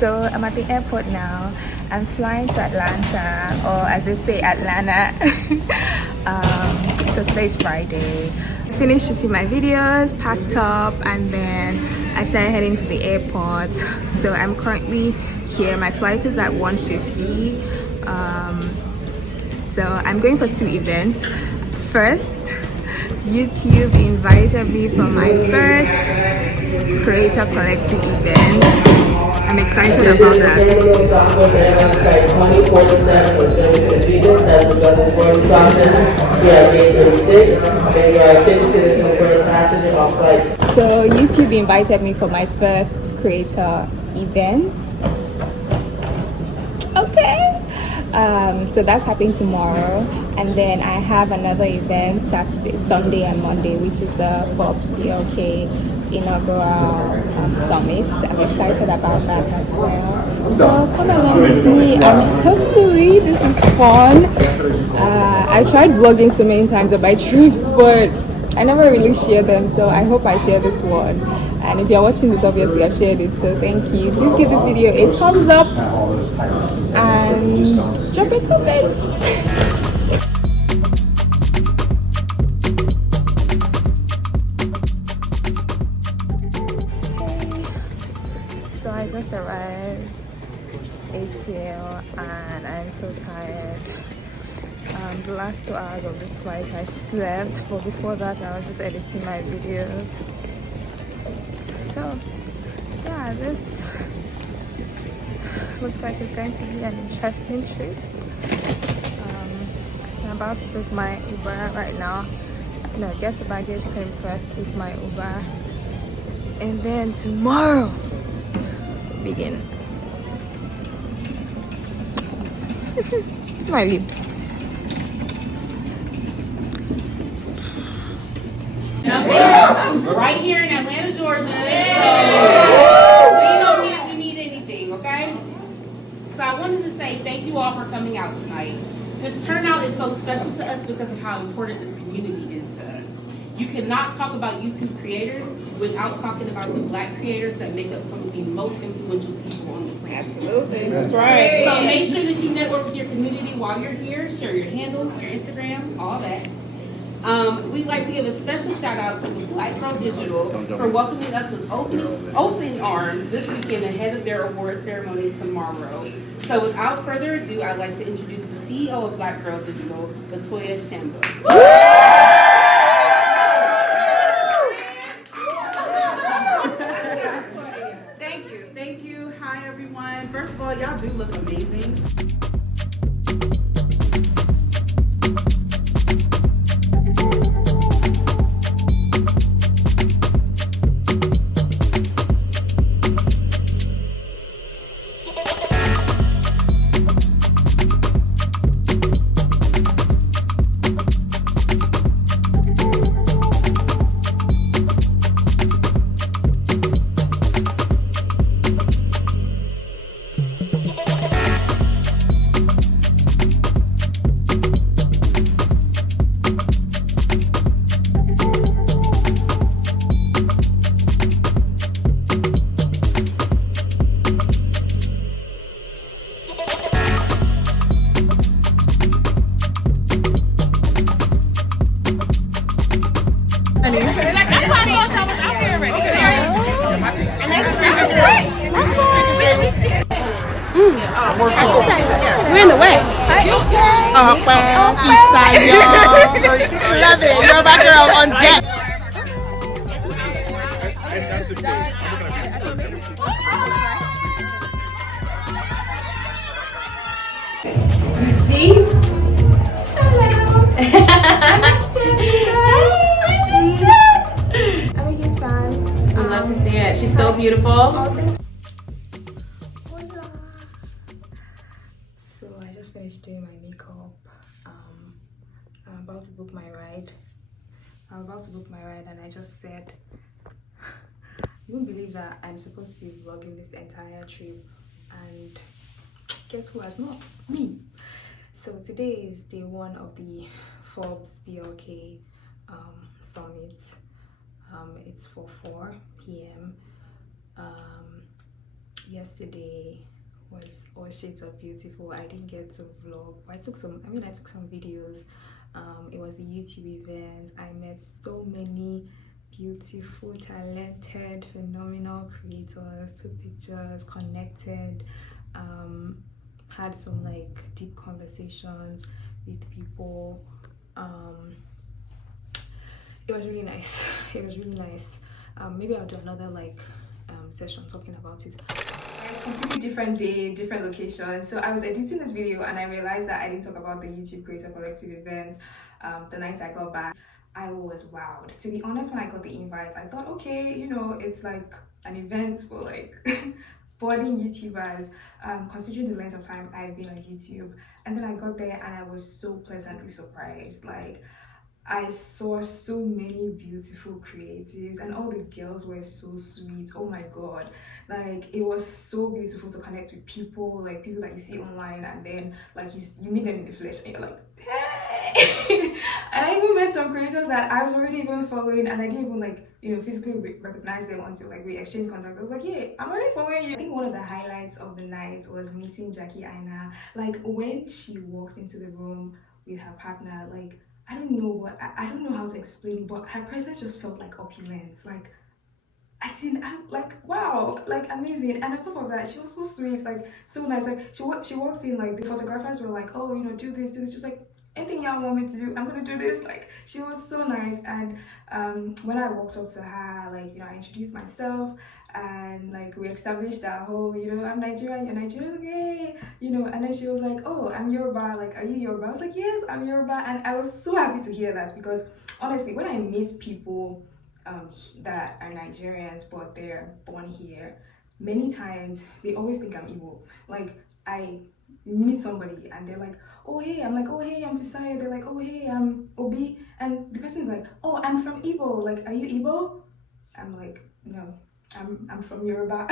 So I'm at the airport now. I'm flying to Atlanta, or as they say, Atlanta. So today is Friday. I finished shooting my videos, packed up, and then I started heading to the airport. So I'm currently here. My flight is at 1:50. So I'm going for 2 events. First, YouTube invited me for my first Creator Collective event. I'm excited about that. So YouTube invited me for my first Creator event. Okay. So that's happening tomorrow, and then I have another event Saturday, Sunday, and Monday, which is the Forbes BLK inaugural summit. I'm excited about that as well. So come along with me, and hopefully this is fun. I tried vlogging so many times of my trips, but I never really share them, so I hope I share this one. And if you're watching this, obviously I've shared it, so thank you. Please give this video a thumbs up and drop a comment. So I just arrived ATL and I'm so tired. The last 2 hours of this flight I slept, but before that I was just editing my videos. So yeah, this looks like it's going to be an interesting trip. I'm about to book my Uber right now. No, get to baggage claim first, book my Uber, and then tomorrow begin. It's my lips. Right here in Atlanta, Georgia. So lean on me if you need anything, okay? So I wanted to say thank you all for coming out tonight. This turnout is so special to us because of how important this community is to us. You cannot talk about YouTube creators without talking about the Black creators that make up some of the most influential people on the planet. Absolutely, that's right. So make sure that you network with your community while you're here. Share your handles, your Instagram, all that. We'd like to give a special shout out to the Black Girl Digital for welcoming us with open arms this weekend ahead of their award ceremony tomorrow. So without further ado, I'd like to introduce the CEO of Black Girl Digital, Latoya Shambo. Thank you. Hi everyone. First of all, y'all do look amazing. We're in the way. Fisayo. Love it. You're my girl on deck. You see? Hello. I'm a huge fan. I love to see it. She's so beautiful. So I just finished doing my makeup. I'm about to book my ride. And I just said, you won't believe that I'm supposed to be vlogging this entire trip, and guess who has not? Me. So today is day 1 of the Forbes BLK summit. It's for 4 p.m. yesterday was all shades of beautiful. I didn't get to vlog. I took some videos. It was a YouTube event. I met so many beautiful, talented, phenomenal creators, took pictures, connected, had some like deep conversations with people. It was really nice. It was really nice. Maybe I'll do another like session talking about it. It's a completely different day, different location. So I was editing this video and I realized that I didn't talk about the YouTube Creator Collective event the night I got back. I was wowed. To be honest, when I got the invites, I thought, okay, you know, it's like an event for like budding YouTubers, considering the length of time I've been on YouTube. And then I got there and I was so pleasantly surprised. Like, I saw so many beautiful creatives and all the girls were so sweet. Oh my god, like it was so beautiful to connect with people, like people that you see online, and then like you meet them in the flesh and you're like, hey. And I even met some creators that I was already even following and I didn't even like, you know, physically recognize them until like we exchanged contact. I was like, yeah, I'm already following you. I think one of the highlights of the night was meeting Aina. Like when she walked into the room with her partner, like I don't know how to explain it, but her presence just felt like opulence. Like, I was like, wow, like amazing. And on top of that, she was so sweet, like so nice. Like she walked in, like the photographers were like, oh, you know, do this. She was like, anything y'all want me to do, I'm gonna do this. Like she was so nice. And when I walked up to her, like, you know, I introduced myself and like we established that whole, you know, I'm Nigerian, you're Nigerian, okay, you know. And then she was like, oh, I'm Yoruba, like, are you Yoruba? I was like, yes, I'm Yoruba. And I was so happy to hear that, because honestly, when I meet people that are Nigerians but they're born here, many times they always think I'm Igbo. Like I meet somebody and they're like, oh hey, I'm like, oh hey, I'm Fisayo. They're like, oh hey, I'm Obi, and the person's like, oh, I'm from Igbo, like, are you Igbo? I'm like, no, I'm from Yoruba.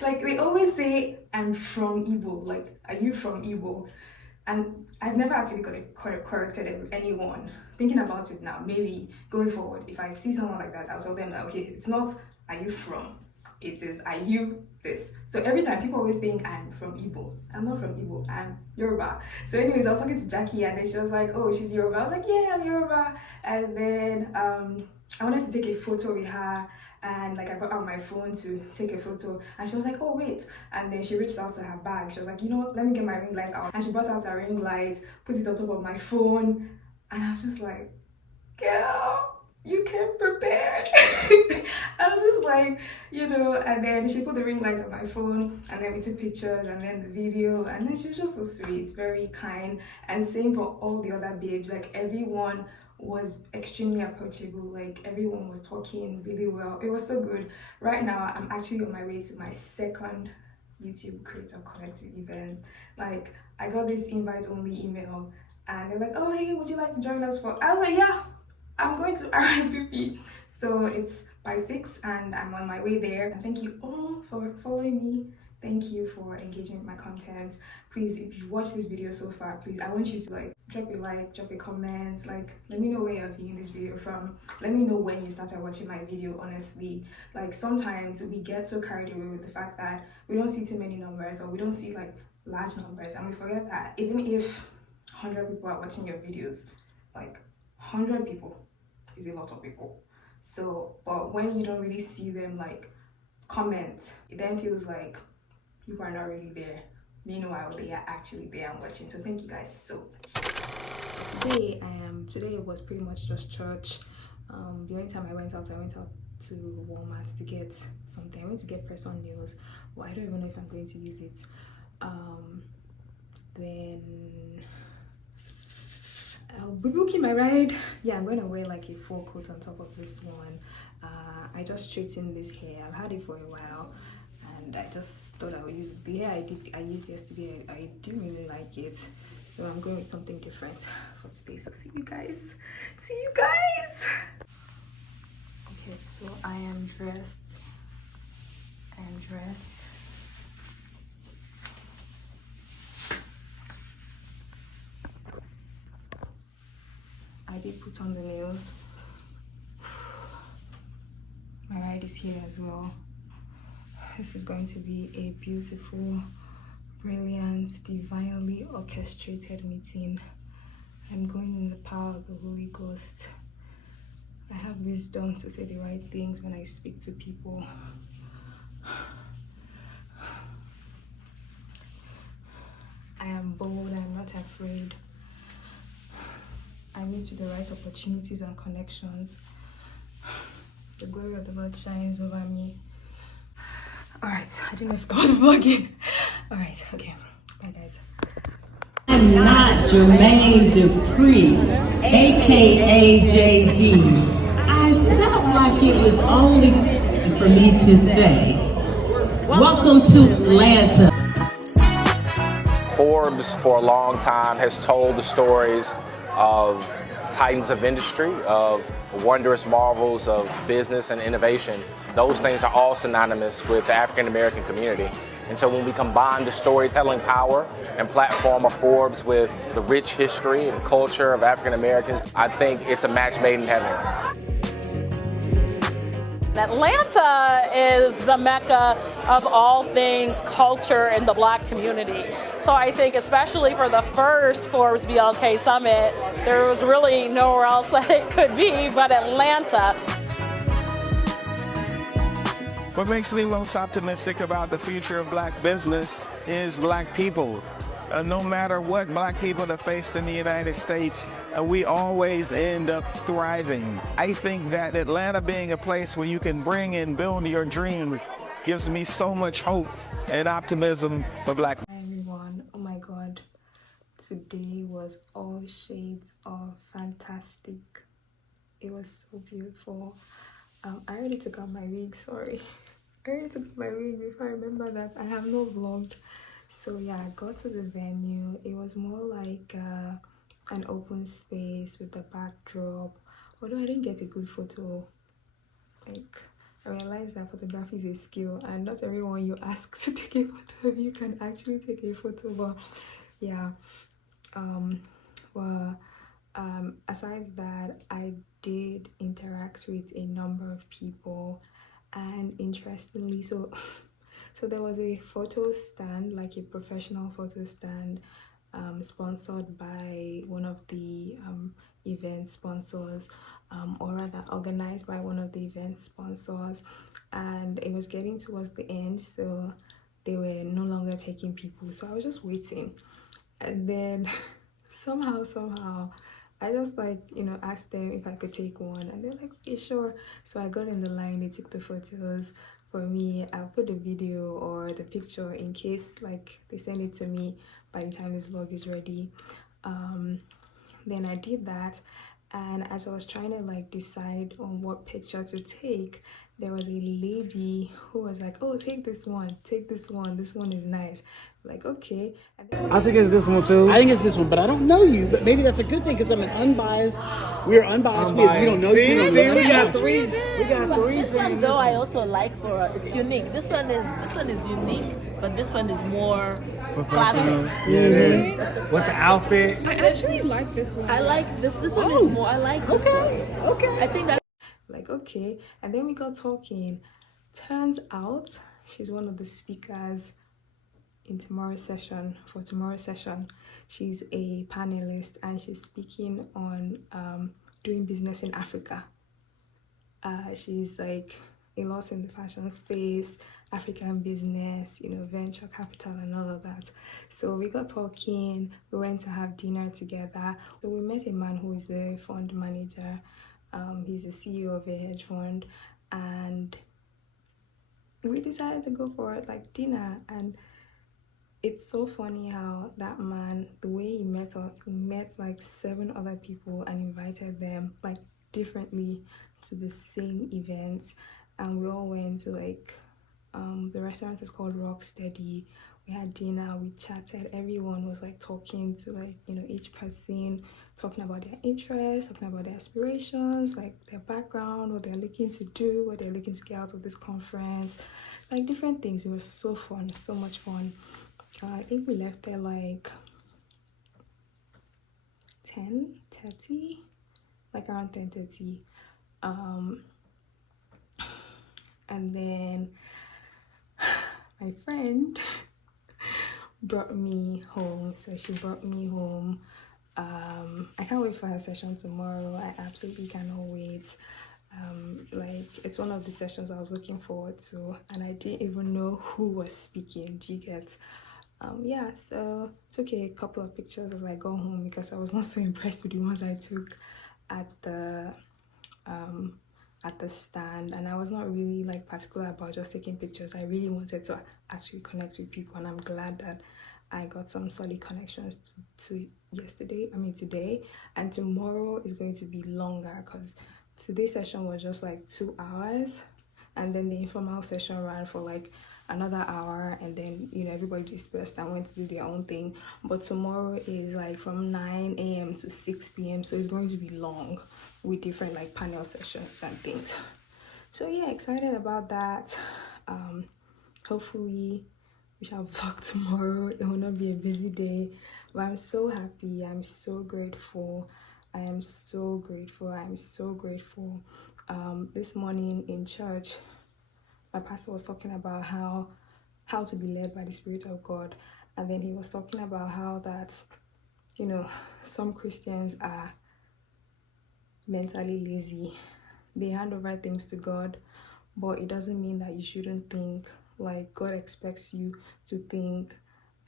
Like they always say I'm from Igbo, like, are you from Igbo? And I've never actually corrected anyone. Thinking about it now, maybe going forward, if I see someone like that, I'll tell them that, okay, it's not are you from, it is are you this. So every time people always think I'm from Igbo. I'm not from Igbo, I'm Yoruba. So anyways, I was talking to Jackie and then she was like, oh, she's Yoruba. I was like, yeah, I'm Yoruba. And then I wanted to take a photo with her, and like I brought out my phone to take a photo, and she was like, oh wait, and then she reached out to her bag. She was like, you know, let me get my ring light out, and she brought out her ring light, put it on top of my phone, and I was just like, girl, you came prepared. I was just like, you know. And then she put the ring light on my phone, and then we took pictures and then the video, and then she was just so sweet, very kind. And same for all the other babes, like everyone was extremely approachable, like everyone was talking really well. It was so good. Right now I'm actually on my way to my second YouTube Creator Collective event. Like I got this invite only email and they're like, oh hey, would you like to join us for, I was like, yeah, I'm going to RSVP. So it's by 6 and I'm on my way there. And thank you all for following me. Thank you for engaging with my content. Please, if you watched this video so far, please, I want you to like drop a like, drop a comment, like let me know where you're viewing this video from. Let me know when you started watching my video. Honestly, like sometimes we get so carried away with the fact that we don't see too many numbers, or we don't see like large numbers, and we forget that even if 100 people are watching your videos, like 100 people is a lot of people. So, but when you don't really see them like comment, it then feels like people are not really there. Meanwhile, they are actually there and watching. So thank you guys so much. Today was pretty much just church. The only time I went out to Walmart to get something. I went to get press-on nails. Well, I don't even know if I'm going to use it. Then I'll be booking my ride. Yeah, I'm going to wear like a full coat on top of this one. I just straightened this hair. I've had it for a while, and I just thought I would use it. The hair I used yesterday, I didn't really like it, so I'm going with something different for today. So see you guys. Okay, so I am dressed. I did put on the nails. My ride is here as well. This is going to be a beautiful, brilliant, divinely orchestrated meeting. I'm going in the power of the Holy Ghost. I have wisdom to say the right things when I speak to people. I am bold, I'm not afraid. I meet with the right opportunities and connections. The glory of the Lord shines over me. Alright, I didn't know if I was vlogging. Alright, okay. Bye guys. I'm not Jermaine Dupree, aka JD. I felt like it was only for me to say, welcome to Atlanta. Forbes, for a long time, has told the stories of titans of industry, of wondrous marvels of business and innovation. Those things are all synonymous with the African American community. And so when we combine the storytelling power and platform of Forbes with the rich history and culture of African Americans, I think it's a match made in heaven. Atlanta is the mecca of all things culture in the Black community. So I think especially for the first Forbes BLK Summit, there was really nowhere else that it could be but Atlanta. What makes me most optimistic about the future of Black business is Black people. No matter what Black people are faced in the United States, we always end up thriving. I think that Atlanta being a place where you can bring and build your dreams gives me so much hope and optimism for Black. Hi everyone, oh my god, today was all shades of fantastic. It was so beautiful. I already took out my wig, sorry. I already took out my wig before I remember that I have no vlog. So yeah, I got to the venue. It was more like an open space with a backdrop. Although I didn't get a good photo. Like, I realized that photography is a skill and not everyone you ask to take a photo of you can actually take a photo. But yeah, aside that, I did interact with a number of people, and interestingly, so there was a photo stand, like a professional photo stand, sponsored by one of the event sponsors, or rather organized by one of the event sponsors, and it was getting towards the end, so they were no longer taking people. So I was just waiting, and then somehow I just asked them if I could take one, and they're like, okay, sure. So I got in the line, they took the photos for me. I'll put the video or the picture in case they send it to me by the time this vlog is ready. Then I did that, and as I was trying to decide on what picture to take, there was a lady who was like, oh, take this one, this one is nice. Like, okay. I think it's this one too. I think it's this one, but I don't know you. But maybe that's a good thing because I'm an unbiased. We're unbiased. We don't know you. We got three. We got three. This one though I also like for it's unique. This one is unique, but this one is more Professional. classic. Yeah. What's the outfit? I actually like this one. I like this. This one is more. I like this one. Okay. I think that. Okay, and then we got talking. Turns out she's one of the speakers in tomorrow's session. She's a panelist, and she's speaking on doing business in Africa. She's a lot in the fashion space, African business, venture capital and all of that. So we got talking, we went to have dinner together. So we met a man who is a fund manager. He's the CEO of a hedge fund, and we decided to go for dinner. And it's so funny how that man, the way he met us, he met 7 other people and invited them differently to the same events, and we all went to the restaurant is called Rocksteady. We had dinner, we chatted, everyone was talking to each person, talking about their interests, talking about their aspirations, their background, what they're looking to do, what they're looking to get out of this conference, different things. It was so fun, so much fun. I think we left there 10:30, around 10:30. And then my friend brought me home. So she brought me home. I can't wait for her session tomorrow. I absolutely cannot wait. Like, it's one of the sessions I was looking forward to, and I didn't even know who was speaking. Do you get? Yeah, so took a couple of pictures as I got home because I was not so impressed with the ones I took at the stand, and I was not really like particular about just taking pictures. I really wanted to actually connect with people, and I'm glad that I got some solid connections to today, and tomorrow is going to be longer because today's session was just like 2 hours, and then the informal session ran for like another hour, and then everybody dispersed and went to do their own thing. But tomorrow is like from 9 a.m. to 6 p.m, so it's going to be long with different like panel sessions and things. So yeah, excited about that. Hopefully we shall vlog tomorrow. It will not be a busy day, but I'm so happy. I'm so grateful. I am so grateful. I'm so grateful. This morning in church, my pastor was talking about how to be led by the Spirit of God, and then he was talking about how that some Christians are mentally lazy. They hand over things to God, but it doesn't mean that you shouldn't think. Like, God expects you to think,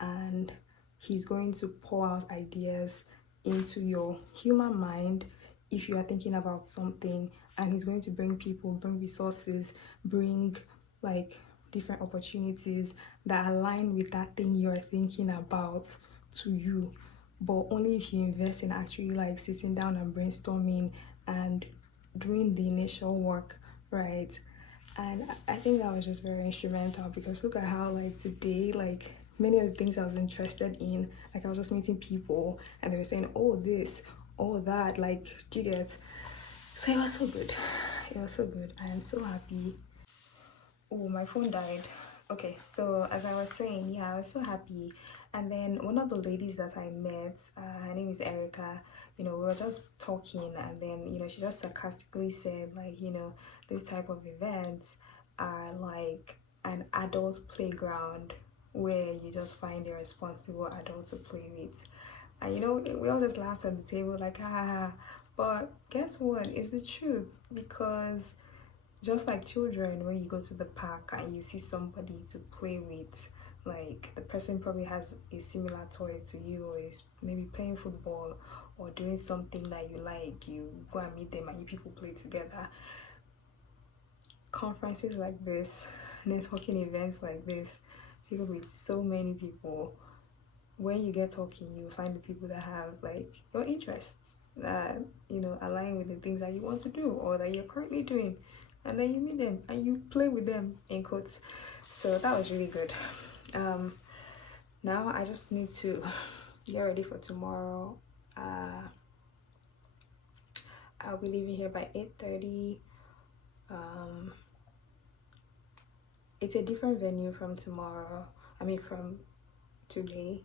and he's going to pour out ideas into your human mind if you are thinking about something, and he's going to bring people, bring resources, bring like different opportunities that align with that thing you're thinking about to you. But only if you invest in actually like sitting down and brainstorming and doing the initial work, right? And I think that was just very instrumental, because look at how like today, like many of the things I was interested in, like I was just meeting people and they were saying, oh this, oh that, like, do you get? So it was so good. It was so good. I am so happy. Oh, my phone died. Okay, so as I was saying, yeah, I was so happy. And then one of the ladies that I met, her name is Erica, we were just talking, and then, she just sarcastically said, like, this type of events are like an adult playground where you just find a responsible adult to play with. And, we all just laughed at the table, like, ha ha ha. But guess what? It's the truth, because just like children, when you go to the park and you see somebody to play with, like the person probably has a similar toy to you, or is maybe playing football or doing something that you like, you go and meet them and you people play together. Conferences like this, networking events like this, people with so many people, when you get talking, you find the people that have like your interests, that align with the things that you want to do or that you're currently doing, and then you meet them and you play with them, in quotes. So that was really good. Now I just need to get ready for tomorrow. I'll be leaving here by 8:30. It's a different venue from tomorrow. From today.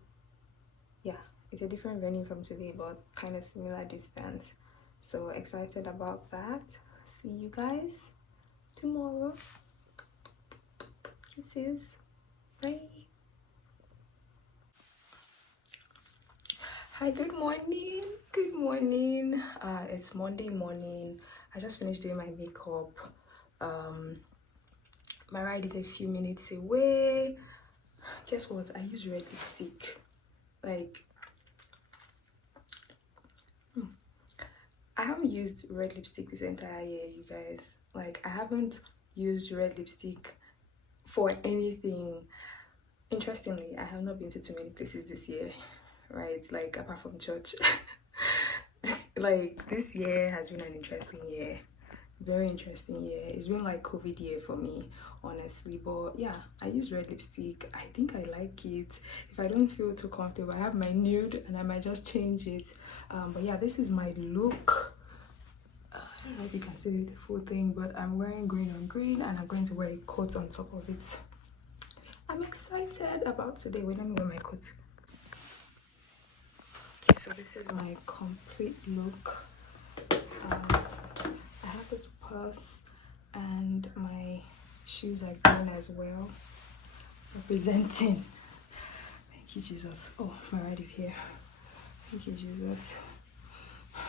Yeah, it's a different venue from today, but kind of similar distance. So excited about that. See you guys tomorrow. Kisses. Bye. Hi, good morning. Good morning. It's Monday morning. I just finished doing my makeup. My ride is a few minutes away. Guess what? I use red lipstick. Like, I haven't used red lipstick this entire year, you guys. Like, I haven't used red lipstick for anything. Interestingly, I have not been to too many places this year, right? Like, apart from church. Like, this year has been an interesting year. Very interesting year. It's been like COVID year for me, honestly. But yeah, I use red lipstick. I think I like it. If I don't feel too comfortable, I have my nude and I might just change it. But yeah, this is my look. I don't know if you can see the full thing, but I'm wearing green on green, and I'm going to wear a coat on top of it. I'm excited about today. Wait, let me wear my coat. Okay, so this is my complete look. I have this purse and my shoes are green as well. representing. Thank you, Jesus. Oh, my ride is here. Thank you, Jesus.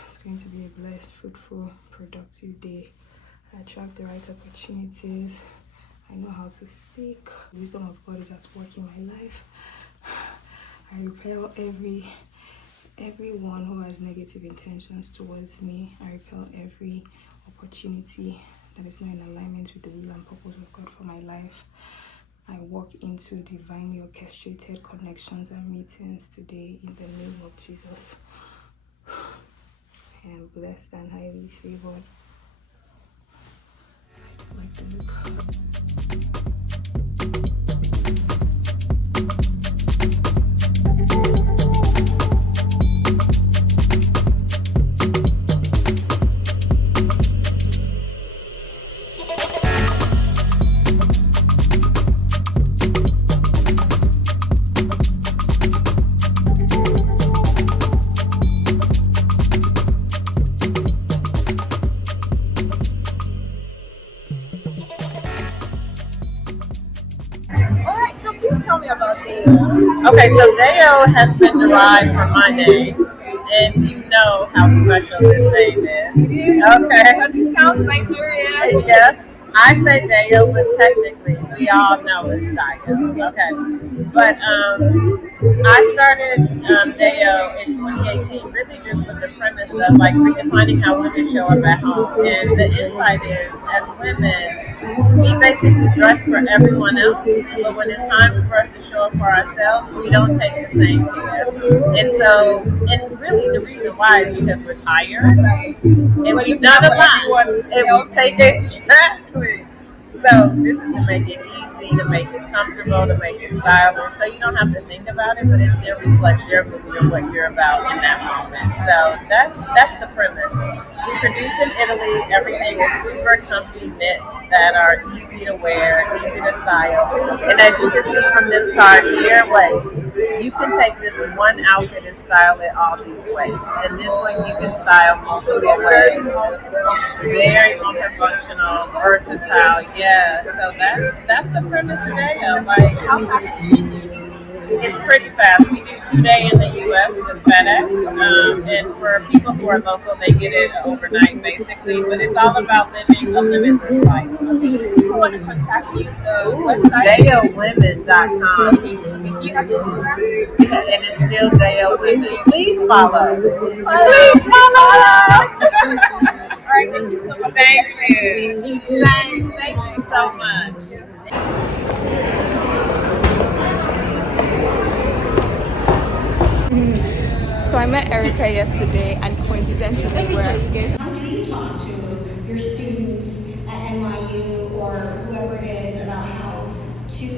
It's going to be a blessed, fruitful, productive day. I attract the right opportunities. I know how to speak. The wisdom of God is at work in my life. I repel everyone who has negative intentions towards me. I repel every opportunity that is not in alignment with the will and purpose of God for my life. I walk into divinely orchestrated connections and meetings today in the name of Jesus. I am blessed and highly favored. Like the look. Okay, so Deo has been derived from my name, and you know how special this name is. Okay. Because he sounds Nigerian. Yes, I say Deo, but technically we all know it's Dio. Okay. But I started Deo in 2018, really just with the premise of like redefining how women show up at home. And the insight is, as women, we basically dress for everyone else, but when it's time for us to show up for ourselves, we don't take the same care. And so, and really the reason why is because we're tired, and we've done a lot, and we take it exactly. So this is to make it easy, to make it comfortable, to make it stylish, so you don't have to think about it, but it still reflects your mood and what you're about in that moment. So that's the premise. We produce in Italy. Everything is super comfy knits that are easy to wear, easy to style. And as you can see from this card here, you can take this one outfit and style it all these ways. And this one you can style multiple ways. Very multifunctional, versatile. Yeah, so that's the premise of Deo. Like, how fast is shipping? It's pretty fast. We do 2-day in the U.S. with FedEx, and for people who are local, they get it overnight, basically. But it's all about living a limitless life. If people want to contact you, the website? DeoWomen.com. Do you have Instagram? Yeah, and it's still Deo Women. Please follow. Please follow us. All right, thank you so much. Thank you. Same. Thank you so much. So I met Erica yesterday, and coincidentally How do you talk to your students at NYU or whoever it is about how to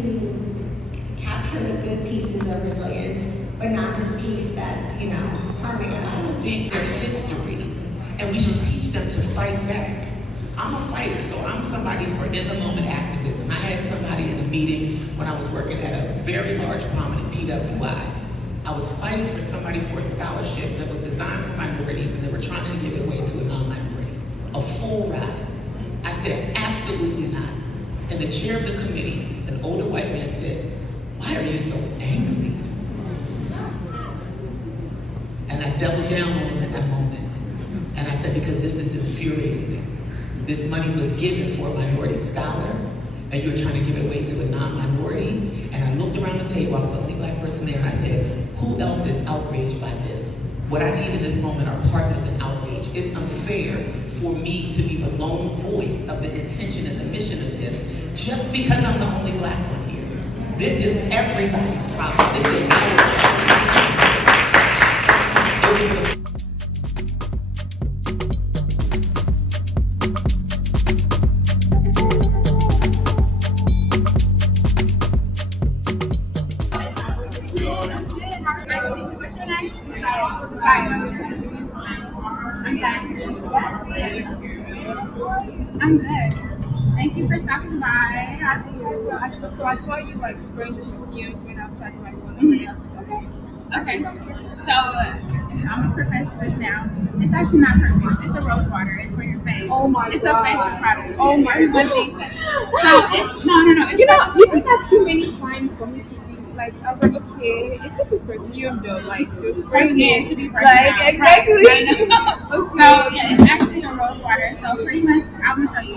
capture the good pieces of resilience, but not this piece that's, harming us? I don't think their history, and we should teach them to fight back. I'm a fighter, so I'm somebody for in-the-moment activism. I had somebody in a meeting when I was working at a very large, prominent PWI. I was fighting for somebody for a scholarship that was designed for minorities, and they were trying to give it away to a non-minority. A full ride. I said, absolutely not. And the chair of the committee, an older white man, said, why are you so angry? And I doubled down on him in that moment. And I said, because this is infuriating. This money was given for a minority scholar, and you're trying to give it away to a non-minority. And I looked around the table, I was the only black person there, and I said, who else is outraged by this? What I need in this moment are partners in outrage. It's unfair for me to be the lone voice of the intention and the mission of this, just because I'm the only black one here. This is everybody's problem. This is our problem. I'm good. Thank you for stopping by. How do you? So I saw you like spraying the perfumes when I was talking about everyone else. Okay. So I'm gonna profess this now. It's actually not perfume. It's a rose water. It's for your face. Oh my It's God. a facial product. Oh my Everyone God. thinks that. So it's, no. It's You know, you did that too many times for me to be like, I was like, okay, if this is perfume though, like just First it should be breaking like out. exactly. Right now. Okay. So yeah, it's actually a rose water. So pretty much, I'm gonna show you.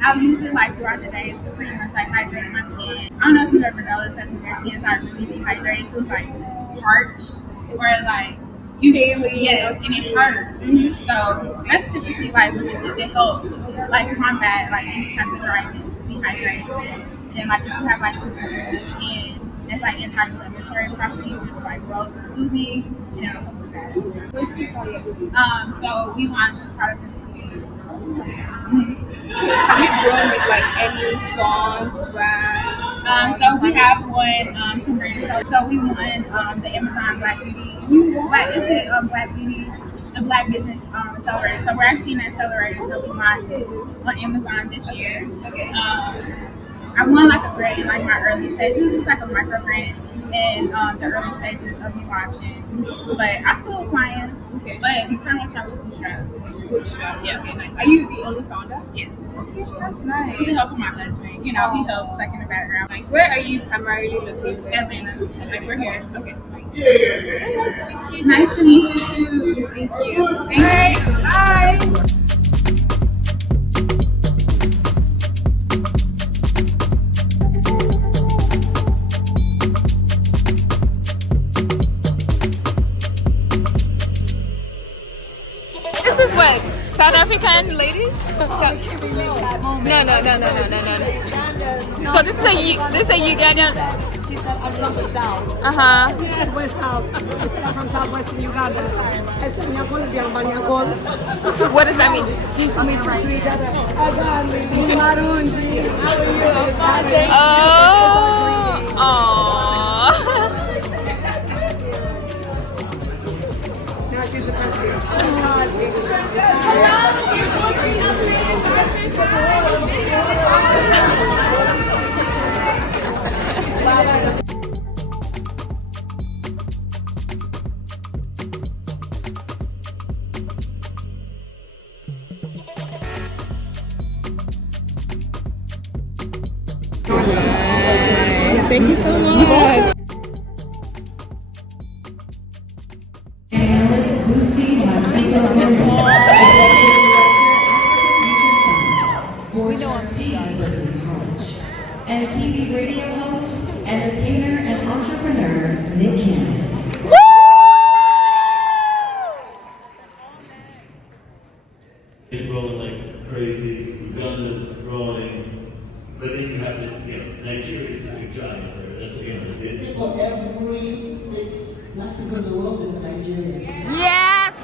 I'll use it like throughout the day to pretty much like hydrate my skin. I don't know if you've ever noticed that your skin starts really dehydrated. It feels like parched or like Scaly. Yes, and it hurts. So that's typically like what this is. It helps like combat like any type of dryness, dehydration. And like if you have like super sensitive skin, it's like anti-inflammatory properties. It's like rose is soothing. You know, help with that. So we launched products in 2022. Have you grown with like any fonts, brands? So we have won some brands. So we won the Amazon Black Beauty. Black Beauty, the Black Business Accelerator. So we're actually in the accelerator. So we launched on Amazon this year. Okay. I won like a grant in like my early stages. It was just like a micro grant in the early stages of me launching. But I'm still applying. Okay. But we pretty much have a bootstrap. Yeah. Okay. Nice. Are you the only founder? Yes. Okay, that's nice. With the help of my husband. You know, he helps like in the background. Nice. Where are you primarily located? Atlanta. Like we're here. Okay. Nice to meet you. Nice to meet you too. Thank you. Thank you. Bye. This is what? South African ladies? No. So this is a Ugandan. She said, I'm from the South. Uh-huh. He said, West South. I said, I'm from Southwestern Uganda. I said, What does that mean? We sit to each other. Marunji. How are you? Oh. Aww. Now she's a Thank you so much. Analyst Lucy Mazzito board trustee at Berkeley College, and TV radio host, entertainer, and entrepreneur Nick Cannon. It's growing like crazy. Uganda's growing. But then you have to, Nigeria is a big giant. Right? That's it's for every 6 black people in the world is a Nigerian. Yes!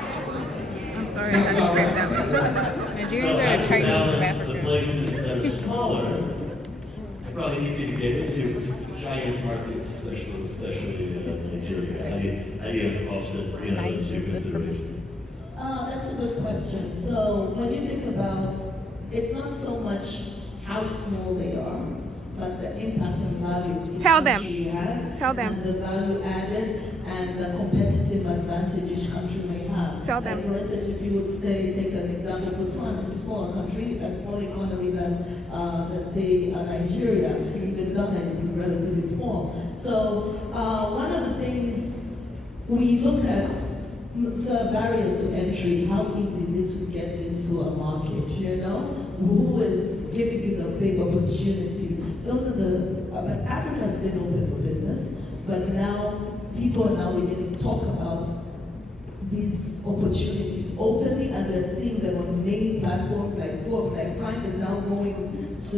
I'm sorry, I had to scrape that one. Nigerians are the Chinese of Africa. The places that are smaller are probably easy to get into. Giant markets, especially Nigeria. How do you offset those two considerations? That's a good question. So when you think about, it's not so much how small they are, but the impact and value each country has. Tell them. And the value added and the competitive advantage each country may have. Tell them. Like for instance, if you would say, take an example, Botswana, it's a smaller country, a smaller economy than, let's say, Nigeria. Even Ghana is relatively small. So one of the things we look at, the barriers to entry, how easy is it to get into a market, Who is giving you the big opportunity? Those are Africa has been open for business, but now people are now beginning to talk about these opportunities openly, and they're seeing them on main platforms like Forbes, like Time is now going to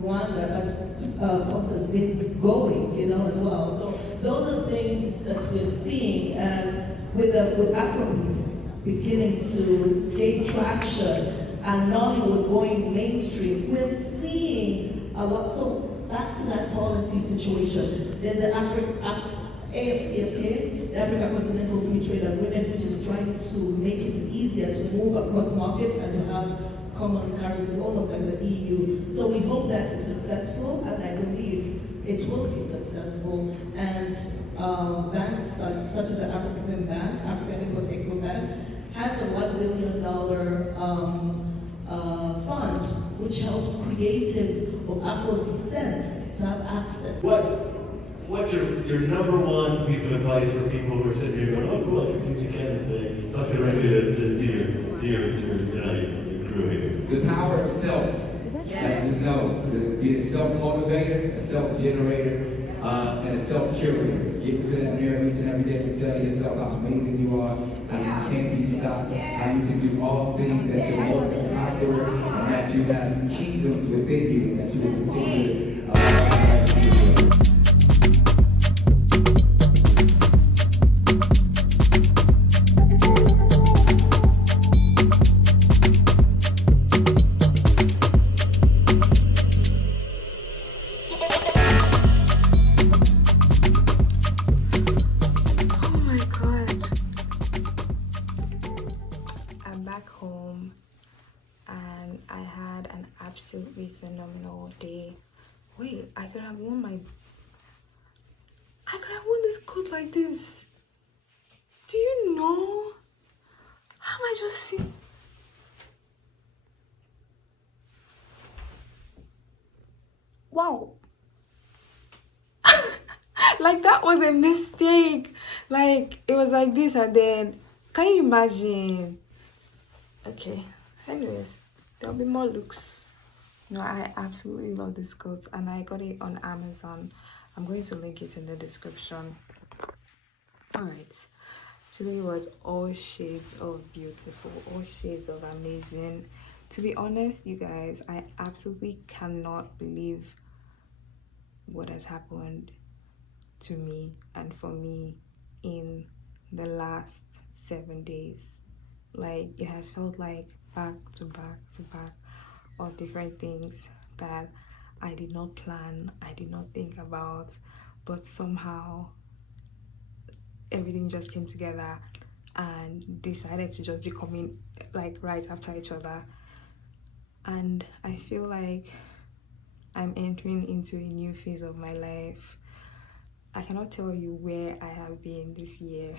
Rwanda, but Forbes has been going, as well. So those are things that we're seeing, and with Afrobeats beginning to gain traction and Nollywood going mainstream, we're seeing a lot. So back to that policy situation, there's an AFCFTA, the African Continental Free Trade Agreement, which is trying to make it easier to move across markets and to have common currencies, almost like the EU. So we hope that it's successful, and I believe it will be successful. And banks such as the African Bank, African Import-Export Bank, has a $1 billion fund which helps creatives of Afro descent to have access. What's your number one piece of advice for people who are sitting here going, oh, cool, I can see you can talk directly to your crew here? The power of self. As we know, be a self-motivator, a self-generator, and a self-curator. Get into that mirror each and every day and tell yourself how amazing you are, how you can't be stopped, how you can do all things that you're more than conqueror, and that you have kingdoms within you, and that you will continue to home and I had an absolutely phenomenal day. Wait, I could have worn this coat like this. Do you know how am I just sitting? Wow. Like that was a mistake. Like it was like this and then can you imagine? Okay, anyways, there'll be more looks. No, I absolutely love this coat and I got it on Amazon. I'm going to link it in the description. Alright, today was all shades of beautiful, all shades of amazing. To be honest, you guys, I absolutely cannot believe what has happened to me and for me in the last 7 days. Like it has felt like back to back to back of different things that I did not plan, I did not think about, but somehow everything just came together and decided to just be coming like right after each other. And I feel like I'm entering into a new phase of my life. I cannot tell you where I have been this year.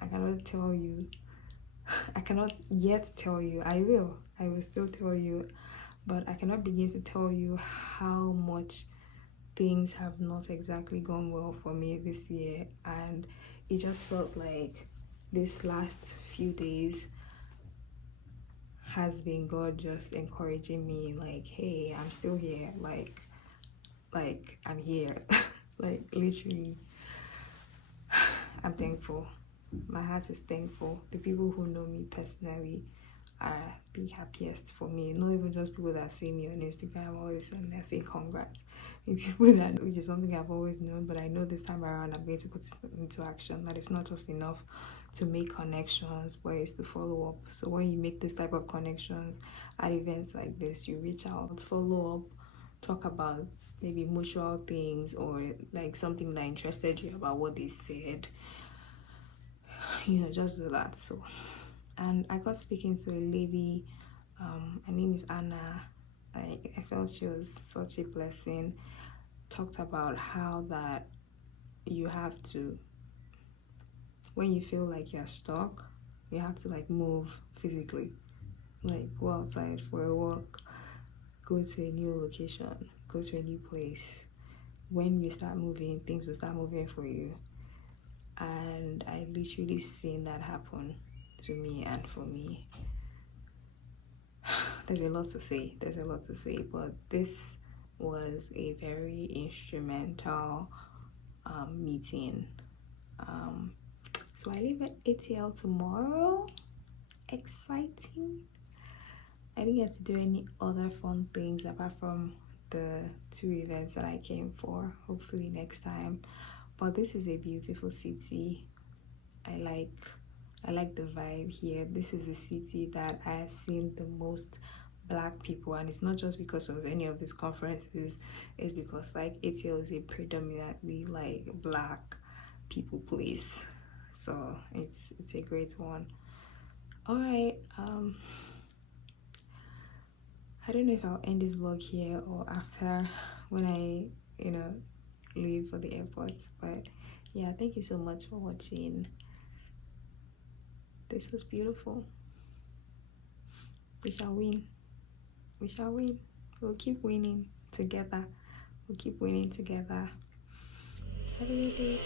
I cannot tell you. I cannot yet tell you. I will still tell you, but I cannot begin to tell you how much things have not exactly gone well for me this year. And it just felt like this last few days has been God just encouraging me, like, hey, I'm still here, like I'm here. Like literally I'm thankful. My heart is thankful. The people who know me personally are the happiest for me. Not even just people that see me on Instagram always and they say congrats. The people that, which is something I've always known, but I know this time around I'm going to put it into action. That it's not just enough to make connections, but it's to follow up. So when you make this type of connections at events like this, you reach out, follow up, talk about maybe mutual things or like something that interested you about what they said. You know, just do that. So, and I got speaking to a lady, her name is Aina. I felt she was such a blessing. Talked about how that you have to, when you feel like you're stuck, you have to like move physically, like go outside for a walk, go to a new location, go to a new place. When you start moving, things will start moving for you. And I literally seen that happen to me and for me. There's a lot to say, but this was a very instrumental meeting. So I leave at ATL tomorrow. Exciting. I didn't get to do any other fun things apart from the 2 events that I came for. Hopefully next time. But this is a beautiful city. I like the vibe here. This is the city that I have seen the most Black people, and it's not just because of any of these conferences. It's because like ATL is a predominantly like Black people place, so it's a great one. All right, I don't know if I'll end this vlog here or after when I, leave for the airport. But yeah, thank you so much for watching. This was beautiful. We shall win. We shall win. We'll keep winning together. We'll keep winning together. Have a good day.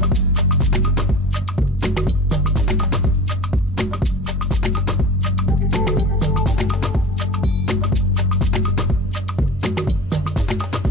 Bye.